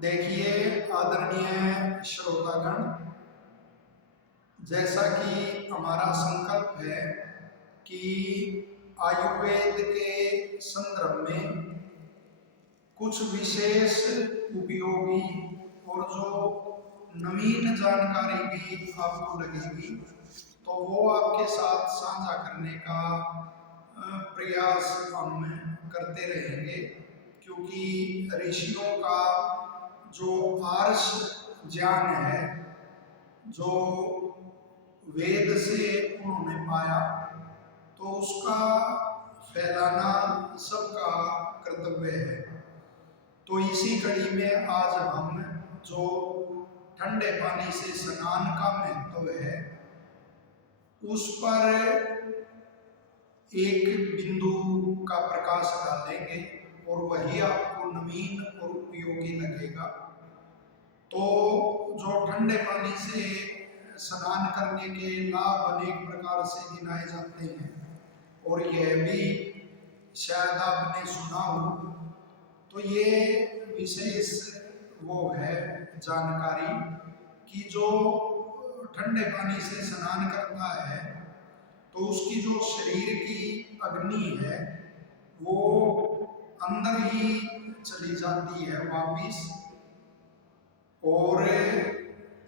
देखिए आदरणीय श्रोतागण, जैसा कि हमारा संकल्प है कि आयुर्वेद के संदर्भ में कुछ विशेष उपयोगी और जो नवीन जानकारी भी आपको लगेगी तो वो आपके साथ साझा करने का प्रयास हम करते रहेंगे, क्योंकि ऋषियों का जो आर्ष ज्ञान है, जो वेद से उन्होंने पाया, तो उसका फैलाना सबका कर्तव्य है। तो इसी कड़ी में आज हम जो ठंडे पानी से स्नान का महत्व है उस पर एक बिंदु का प्रकाश डालेंगे और वही आपको नवीन और उपयोगी लगेगा। तो जो ठंडे पानी से स्नान करने के लाभ अनेक प्रकार से गिनाए जाते हैं और यह भी शायद आपने सुना हो, तो ये विशेष वो है जानकारी कि जो ठंडे पानी से स्नान करता है तो उसकी जो शरीर की अग्नि है वो अंदर ही चली जाती है वापिस, और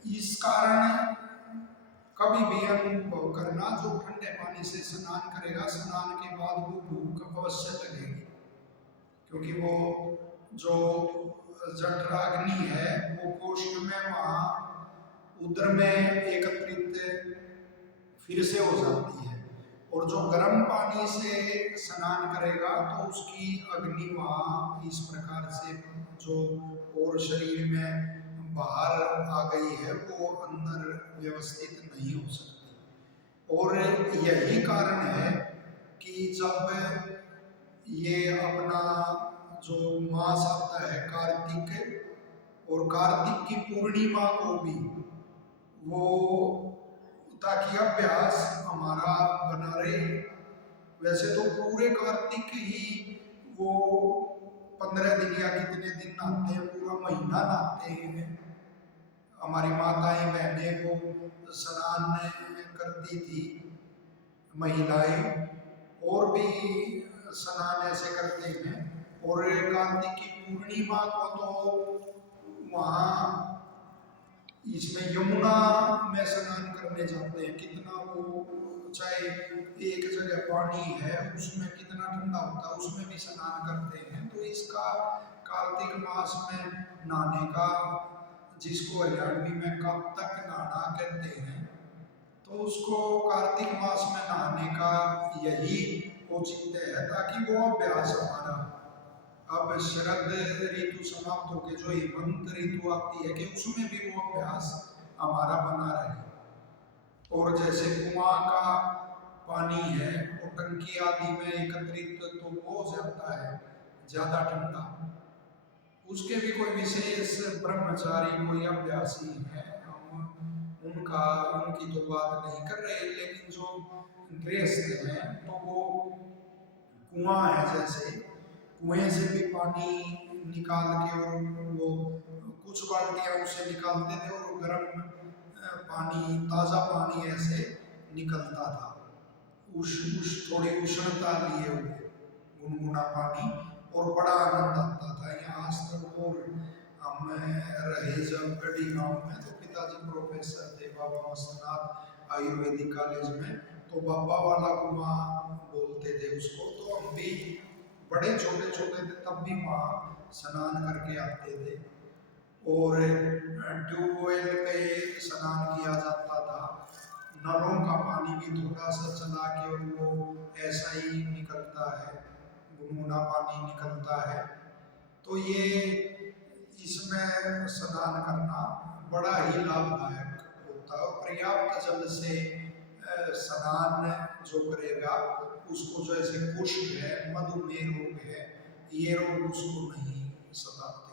इस कारण कभी भी अनुभव करना, जो ठंडे पानी से स्नान करेगा स्नान के बाद वो भूख अवश्य लगेगी, क्योंकि वो जो जठराग्नि है वो कोष्ठ में वहाँ उदर में एकत्रित फिर से हो जाती है, और जो गर्म पानी से स्नान करेगा तो उसकी अग्नि वहाँ इस प्रकार से जो और शरीर में बाहर आ गई है वो अंदर व्यवस्थित नहीं हो सकती। और यही कारण है कि जब ये अपना जो मास आता है कार्तिक, और कार्तिक की पूर्णिमा को भी वो, ताकि अभ्यास हमारा बना रहे। वैसे तो पूरे कार्तिक ही वो 15 दिन या कितने दिन नहाते हैं, पूरा महीना नहाते हैं। हमारी माताएं बहनें वो स्नान करती थी, महिलाएं और भी स्नान ऐसे करते हैं। और कार्तिक की पूर्णिमा को तो वहाँ इसमें यमुना में स्नान करने जाते हैं। कितना वो, चाहे एक जगह पानी है उसमें कितना ठंडा होता है, उसमें भी स्नान करते हैं। तो इसका कार्तिक मास में नहाने का, जिसको हरियाणवी में कब तक नहाना कहते हैं, तो उसको कार्तिक मास में नहाने का यही औचित्य है, ताकि वो अभ्यास हमारा, अब शरद ऋतु समाप्त होकर जो हेमंत ऋतु आती है कि उसमें भी वो अभ्यास हमारा बना रहे। और जैसे कुआं का पानी है वो टंकी आदि में एकत्रित तो हो जाता है ज्यादा ठंडा, उसके भी कोई विशेष ब्रह्मचारी कोई अभ्यासी है, हम उनकी तो बात नहीं कर रहे, लेकिन जो गृहस्थ हैं तो वो कुआं है, जैसे कुएं से भी पानी निकाल के और वो कुछ बाल्टियां उसे निकालते थे और गर्म पानी, ताज़ा पानी ऐसे निकलता था, उस थोड़ी उष्णता लिए हुए गुनगुना पानी, और बड़ा आनंद आता था। यहाँ आज तक और हम रहे जब गढ़ी गांव में, तो पिताजी प्रोफेसर थे बाबा मस्तनाथ आयुर्वेदिक कॉलेज में, तो बाबा वाला कुआं बोलते थे उसको। तो हम भी बड़े छोटे छोटे थे तब भी वहाँ स्नान करके आते थे, और ट्यूबवेल पे स्नान किया जाता था। नलों का पानी भी थोड़ा सा चला के और वो ऐसा ही निकलता है, गुनगुना पानी निकलता है। तो ये इसमें स्नान करना बड़ा ही लाभदायक होता है, और पर्याप्त जल से स्नान जो करेगा उसको, जैसे कुष्ठ है, मधुमेह रोग है, ये रोग उसको नहीं सताते।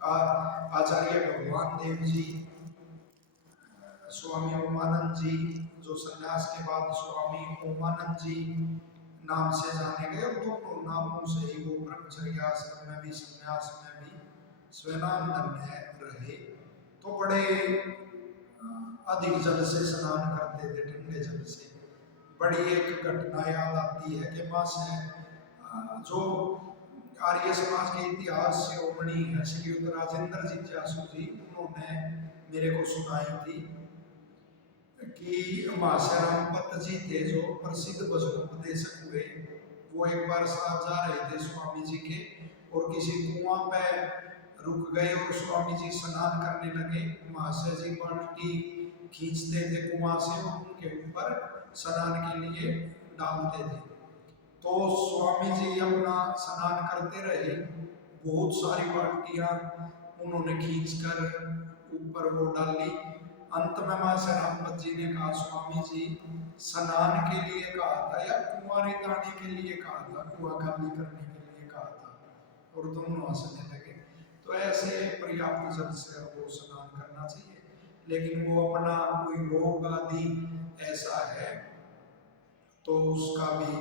आचार्य भगवान देव जी, स्वामी ओमानंद जी, जो सन्यास के बाद स्वामी ओमानंद जी नाम से जाने गए, और दोनों नामों से ही वो ब्रह्मचर्य आश्रम में भी संन्यास में भी स्वनामधन्य रहे। तो बड़े अधिक जल से स्नान करते थे, ठंडे जल से। बड़ी एक घटना याद आती है कि माँ से जो आर्य समाज के इतिहास से ओमनी है श्रीयुक्त राजेंद्र जिज्ञासु जी, उन्होंने मेरे को सुनाई थी कि महाशय रामपत जी थे जो प्रसिद्ध भजनोपदेशक हुए। वो एक बार साथ जा रहे थे स्वामी जी के, और किसी कुआं पे रुक गए और स्वामी जी स्नान करने लगे। महाशय जी बाल्टी खींचते थे कुआं से और उनके ऊपर स्नान के लिए डालते थे। तो स्वामी जी अपना स्नान करते रहे, बहुत सारी बाल्टियां उन्होंने खींचकर ऊपर वो डाली। अंत में मां रामपत जी ने कहा, स्वामी जी स्नान के लिए कहा था या कुआं रिताने के लिए कहा था, कुआं खाली करने के लिए कहा था? और दोनों हंसने लगे। तो ऐसे पर्याप्त जल से वो स्नान करना चाहिए, लेकिन वो अपना कोई रोग आदि ऐसा है तो उसका भी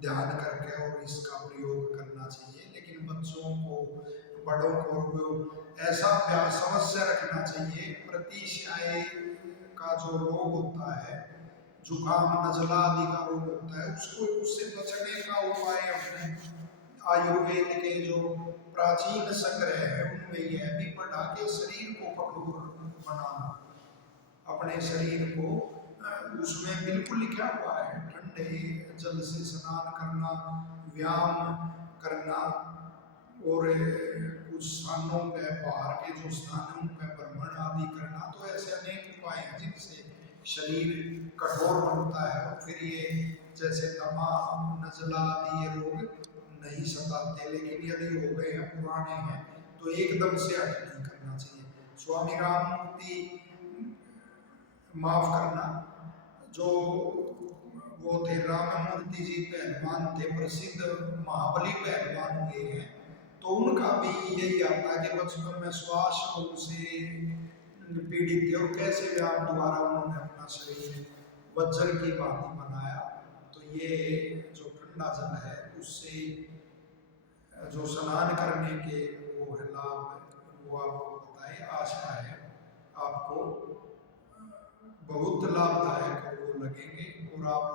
ध्यान करके और इसका प्रयोग करना चाहिए। लेकिन बच्चों को, बड़ों को ऐसा अभ्यास अवश्य रखना चाहिए। प्रतिशय का जो रोग होता है, जुकाम नजला आदि का रोग होता है, उसको उससे बचने का उपाय अपने आयुर्वेद के जो प्राचीन संग्रह है उनमें यह भी पढ़ा कि शरीर को कठोर बनाना, अपने शरीर को उसमें बिल्कुल लिखा हुआ है ठंडे जल से स्नान करना, व्यायाम करना, और कुछ स्थानों पे बाहर के जो स्थान है उन पे भ्रमण आदि करना। तो ऐसे अनेक उपाय हैं जिनसे शरीर कठोर बनता है और फिर ये जैसे दमा नजला आदि ये रोग नहीं सताते। लेकिन यदि हो गए हैं, पुराने हैं, तो एकदम से हट नहीं करना चाहिए। स्वामी राममूर्ति, माफ करना, जो वो थे राममूर्ति जी पहलवान थे, प्रसिद्ध महाबली पहलवान हुए हैं। तो उनका भी यही आता है कि बचपन में श्वास रोग से पीड़ित थे और कैसे व्यायाम द्वारा उन्होंने अपना शरीर वज्र की भांति बनाया। तो ये जो ठंडा जल है उससे जो स्नान करने के वो है लाभ, वो आपको बताए। आशा है आपको बहुत लाभदायक वो लगेंगे और आप